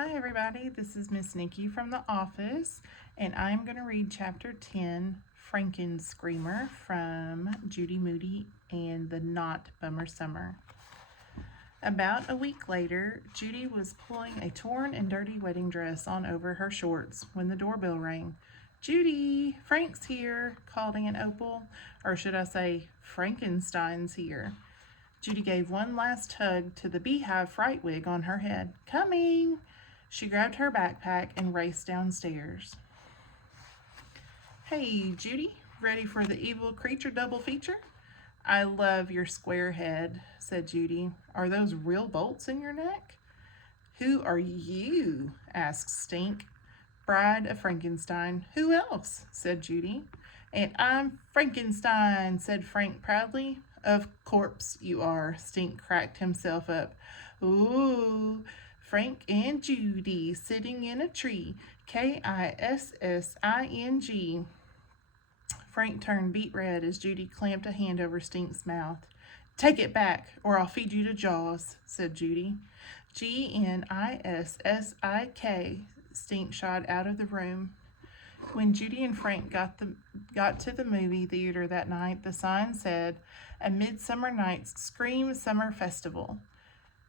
Hi everybody, this is Miss Nikki from the office, and I'm going to read Chapter 10, Franken Screamer, from Judy Moody and the Not Bummer Summer. About a week later, Judy was pulling a torn and dirty wedding dress on over her shorts when the doorbell rang. "Judy, Frank's here," called Aunt Opal, or should I say, Frankenstein's here. Judy gave one last tug to the beehive fright wig on her head. "Coming!" She grabbed her backpack and raced downstairs. "Hey, Judy, ready for the evil creature double feature?" "I love your square head," said Judy. "Are those real bolts in your neck?" "Who are you?" asked Stink. "Bride of Frankenstein. Who else?" said Judy. "And I'm Frankenstein," said Frank proudly. "Of course you are," Stink cracked himself up. "Ooh, Frank and Judy sitting in a tree. Kissing." Frank turned beet red as Judy clamped a hand over Stink's mouth. "Take it back, or I'll feed you to Jaws," said Judy. "Gnissik." Stink shot out of the room. When Judy and Frank got to the movie theater that night, the sign said, "A Midsummer Night's Scream Summer Festival."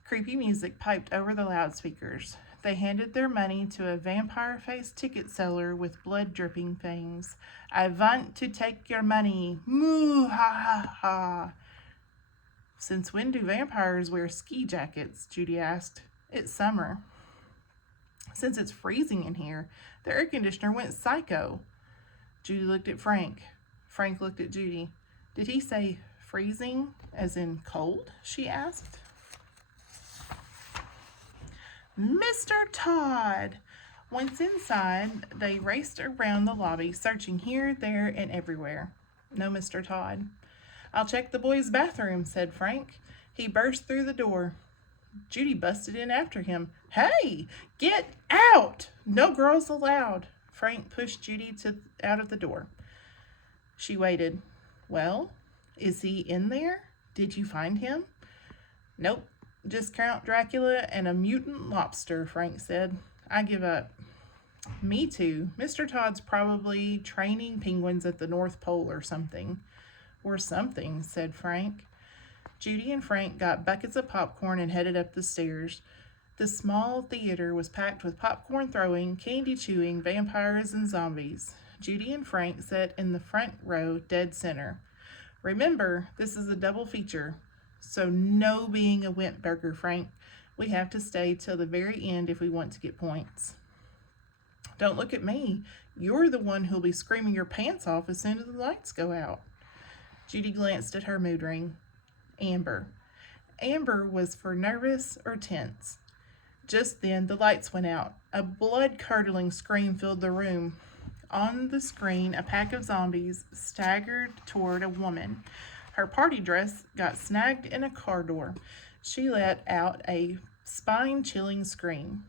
Creepy music piped over the loudspeakers. They handed their money to a vampire-faced ticket seller with blood-dripping fangs. "I want to take your money. Moo ha ha ha." "Since when do vampires wear ski jackets?" Judy asked. "It's summer." "Since it's freezing in here, the air conditioner went psycho." Judy looked at Frank. Frank looked at Judy. "Did he say freezing as in cold?" she asked. "Mr. Todd!" Once inside, they raced around the lobby, searching here, there, and everywhere. No Mr. Todd. "I'll check the boys' bathroom," said Frank. He burst through the door. Judy busted in after him. "Hey, get out! No girls allowed." Frank pushed Judy out of the door. She waited. "Well, is he in there? Did you find him?" "Nope, just Count Dracula and a mutant lobster," Frank said. "I give up." "Me too. Mr. Todd's probably training penguins at the North Pole or something." "Or something," said Frank. Judy and Frank got buckets of popcorn and headed up the stairs. The small theater was packed with popcorn throwing, candy chewing vampires and zombies. Judy and Frank sat in the front row, dead center. "Remember, this is a double feature, so no being a wimp burger, Frank. We have to stay till the very end if we want to get points." "Don't look at me. You're the one who'll be screaming your pants off as soon as the lights go out." Judy glanced at her mood ring. Amber. Amber was for nervous or tense. Just then the lights went out. A blood-curdling scream filled the room. On the screen, a pack of zombies staggered toward a woman. Her party dress got snagged in a car door. She let out a spine-chilling scream.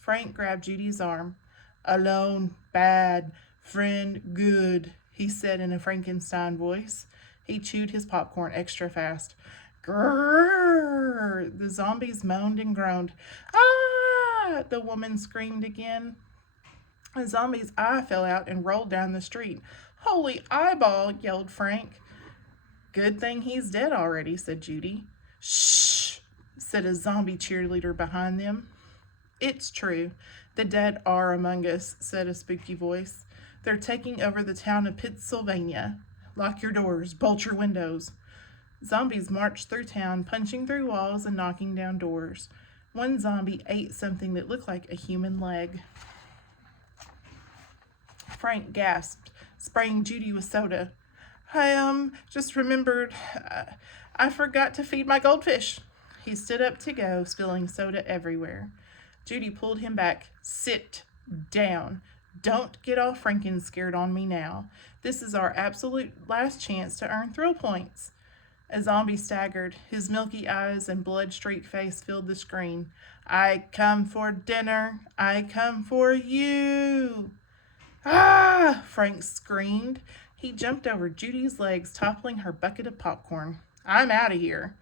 Frank grabbed Judy's arm. "Alone, bad. Friend, good," he said in a Frankenstein voice. He chewed his popcorn extra fast. "Grrrr!" The zombies moaned and groaned. "Ah!" The woman screamed again. A zombie's eye fell out and rolled down the street. "Holy eyeball!" yelled Frank. "Good thing he's dead already," said Judy. "Shh!" said a zombie cheerleader behind them. "It's true. The dead are among us," said a spooky voice. "They're taking over the town of Pittsylvania. Lock your doors, bolt your windows." Zombies marched through town, punching through walls and knocking down doors. One zombie ate something that looked like a human leg. Frank gasped, spraying Judy with soda. "I just remembered. I forgot to feed my goldfish." He stood up to go, spilling soda everywhere. Judy pulled him back. "Sit down. Don't get all Franken-scared on me now. This is our absolute last chance to earn thrill points." A zombie staggered. His milky eyes and blood-streaked face filled the screen. "I come for dinner. I come for you." "Ah!" Frank screamed. He jumped over Judy's legs, toppling her bucket of popcorn. "I'm out of here."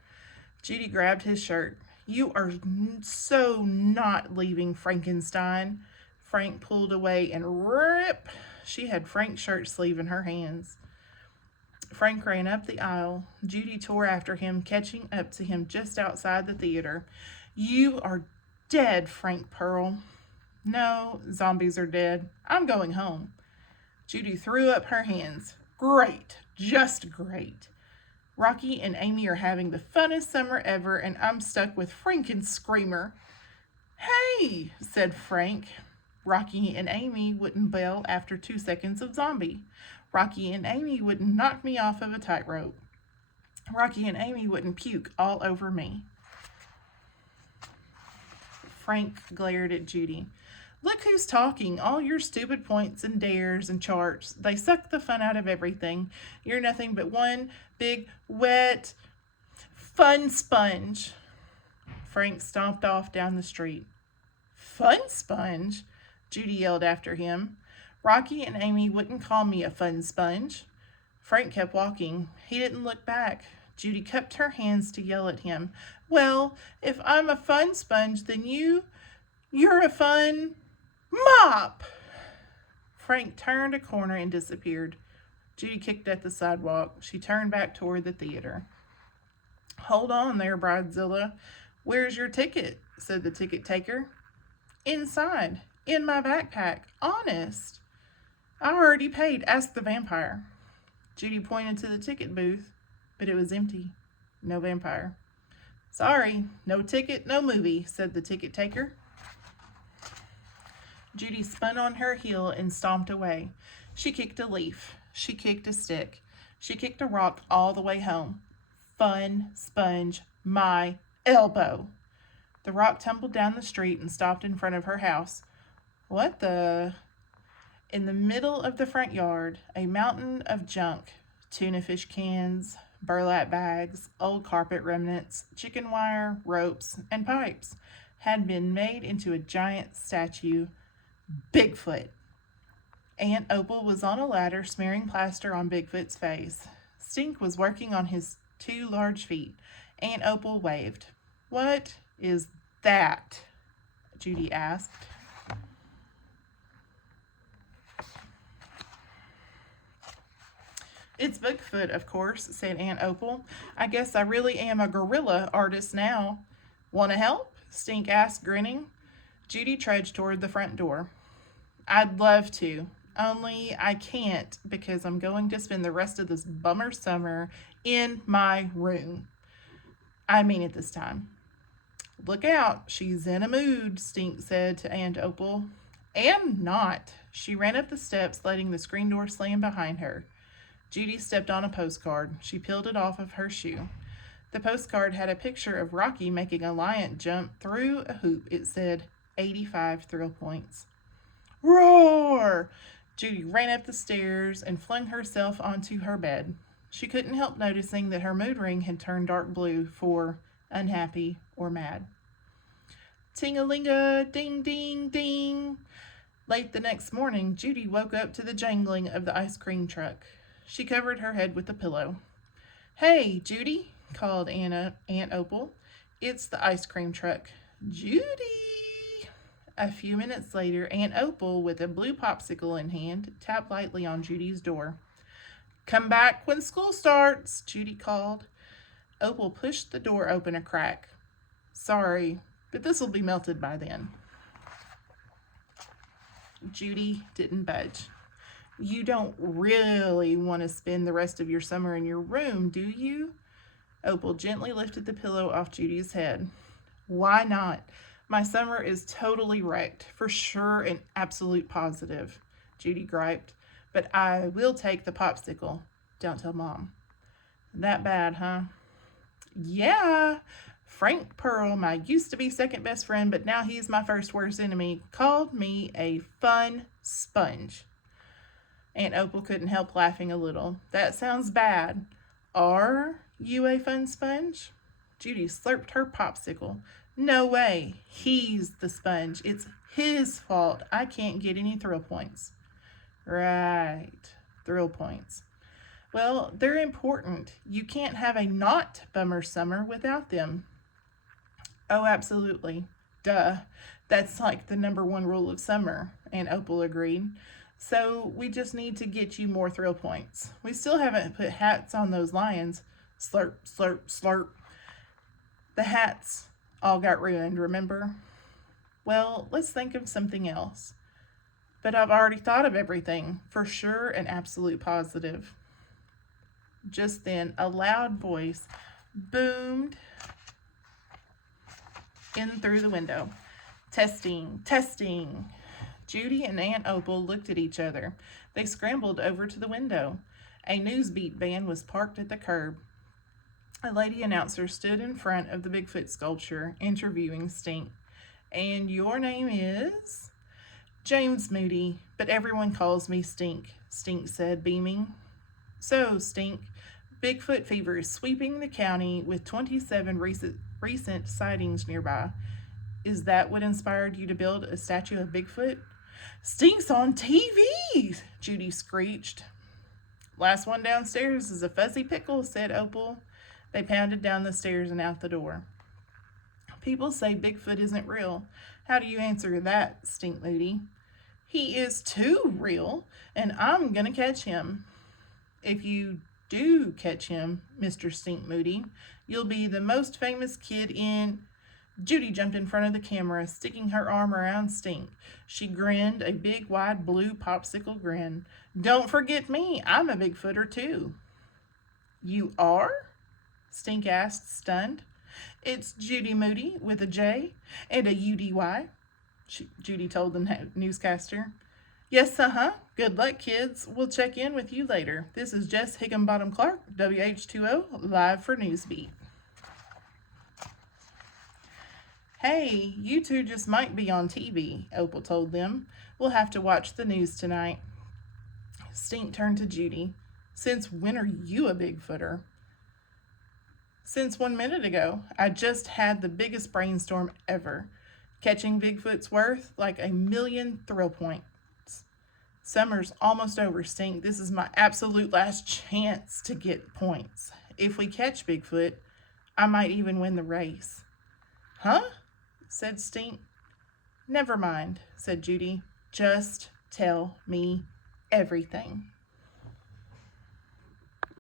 Judy grabbed his shirt. You are so not leaving Frankenstein. Frank pulled away and rip! She had Frank's shirt sleeve in her hands. Frank ran up the aisle. Judy tore after him, catching up to him just outside the theater. You are dead, Frank Pearl. No, zombies are dead. I'm going home. Judy threw up her hands. Great, just great. Rocky and Amy are having the funnest summer ever, and I'm stuck with Franken Screamer. Hey, said Frank. Rocky and Amy wouldn't bail after 2 seconds of zombie. Rocky and Amy wouldn't knock me off of a tightrope. Rocky and Amy wouldn't puke all over me. Frank glared at Judy. Look who's talking. All your stupid points and dares and charts. They suck the fun out of everything. You're nothing but one big, wet, fun sponge. Frank stomped off down the street. Fun sponge? Judy yelled after him. Rocky and Amy wouldn't call me a fun sponge. Frank kept walking. He didn't look back. Judy cupped her hands to yell at him. Well, if I'm a fun sponge, then you're a fun mop. Frank turned a corner and disappeared. Judy kicked at the sidewalk. She turned back toward the theater. Hold on there, Bridezilla. Where's your ticket? Said the ticket taker. Inside, in my backpack. Honest. I already paid. Ask the vampire. Judy pointed to the ticket booth, but it was empty. No vampire. Sorry, no ticket, no movie, said the ticket taker. Judy spun on her heel and stomped away. She kicked a leaf. She kicked a stick. She kicked a rock all the way home. Fun sponge my elbow. The rock tumbled down the street and stopped in front of her house. What the? In the middle of the front yard, a mountain of junk. Tuna fish cans, burlap bags, old carpet remnants, chicken wire, ropes, and pipes had been made into a giant statue. Bigfoot. Aunt Opal was on a ladder smearing plaster on Bigfoot's face. Stink was working on his 2 large feet. Aunt Opal waved. What is that? Judy asked. It's Bigfoot, of course, said Aunt Opal. I guess I really am a gorilla artist now. Want to help? Stink asked, grinning. Judy trudged toward the front door. I'd love to, only I can't because I'm going to spend the rest of this bummer summer in my room. I mean it this time. Look out, she's in a mood, Stink said to Aunt Opal. Am not. She ran up the steps, letting the screen door slam behind her. Judy stepped on a postcard. She peeled it off of her shoe. The postcard had a picture of Rocky making a lion jump through a hoop. It said, 85 thrill points. Roar! Judy ran up the stairs and flung herself onto her bed. She couldn't help noticing that her mood ring had turned dark blue for unhappy or mad. Ting-a-ling-a, ding, ding, ding. Late the next morning, Judy woke up to the jangling of the ice cream truck. She covered her head with a pillow. Hey, Judy, called Aunt Opal. It's the ice cream truck. Judy! A few minutes later, Aunt Opal, with a blue popsicle in hand, tapped lightly on Judy's door. Come back when school starts, Judy called. Opal pushed the door open a crack. Sorry, but this'll be melted by then. Judy didn't budge. You don't really want to spend the rest of your summer in your room, do you? Opal gently lifted the pillow off Judy's head. Why not? My summer is totally wrecked, for sure and absolute positive, Judy griped. But I will take the popsicle. Don't tell Mom. That bad, huh? Yeah. Frank Pearl, my used-to-be second best friend, but now he's my first worst enemy, called me a fun sponge. Aunt Opal couldn't help laughing a little. That sounds bad. Are you a fun sponge? Judy slurped her popsicle. No way. He's the sponge. It's his fault I can't get any thrill points. Right. Thrill points. Well, they're important. You can't have a not bummer summer without them. Oh, absolutely. Duh. That's like the number one rule of summer, and Opal agreed. So we just need to get you more thrill points. We still haven't put hats on those lions. Slurp, slurp, slurp. The hats all got ruined, remember? Well, let's think of something else. But I've already thought of everything, for sure and absolute positive. Just then, a loud voice boomed in through the window. Testing, testing. Judy and Aunt Opal looked at each other. They scrambled over to the window. A newsbeat van was parked at the curb. A lady announcer stood in front of the Bigfoot sculpture, interviewing Stink. And your name is? James Moody, but everyone calls me Stink, Stink said, beaming. So, Stink, Bigfoot fever is sweeping the county with 27 recent sightings nearby. Is that what inspired you to build a statue of Bigfoot? Stink's on TV, Judy screeched. Last one downstairs is a fuzzy pickle, said Opal. They pounded down the stairs and out the door. People say Bigfoot isn't real. How do you answer that, Stink Moody? He is too real, and I'm going to catch him. If you do catch him, Mr. Stink Moody, you'll be the most famous kid in... Judy jumped in front of the camera, sticking her arm around Stink. She grinned, a big, wide, blue popsicle grin. Don't forget me. I'm a Bigfooter, too. You are? Stink asked, stunned. It's Judy Moody with a J and a UDY, Judy told the newscaster. Yes, Good luck, kids. We'll check in with you later. This is Jess Higginbottom Clark, WH2O, live for Newsbeat. Hey, you two just might be on TV, Opal told them. We'll have to watch the news tonight. Stink turned to Judy. Since when are you a Bigfooter? Since 1 minute ago. I just had the biggest brainstorm ever. Catching Bigfoot's worth like 1,000,000 thrill points. Summer's almost over, Stink. This is my absolute last chance to get points. If we catch Bigfoot, I might even win the race. Huh? Said Stink. Never mind, said Judy. Just tell me everything.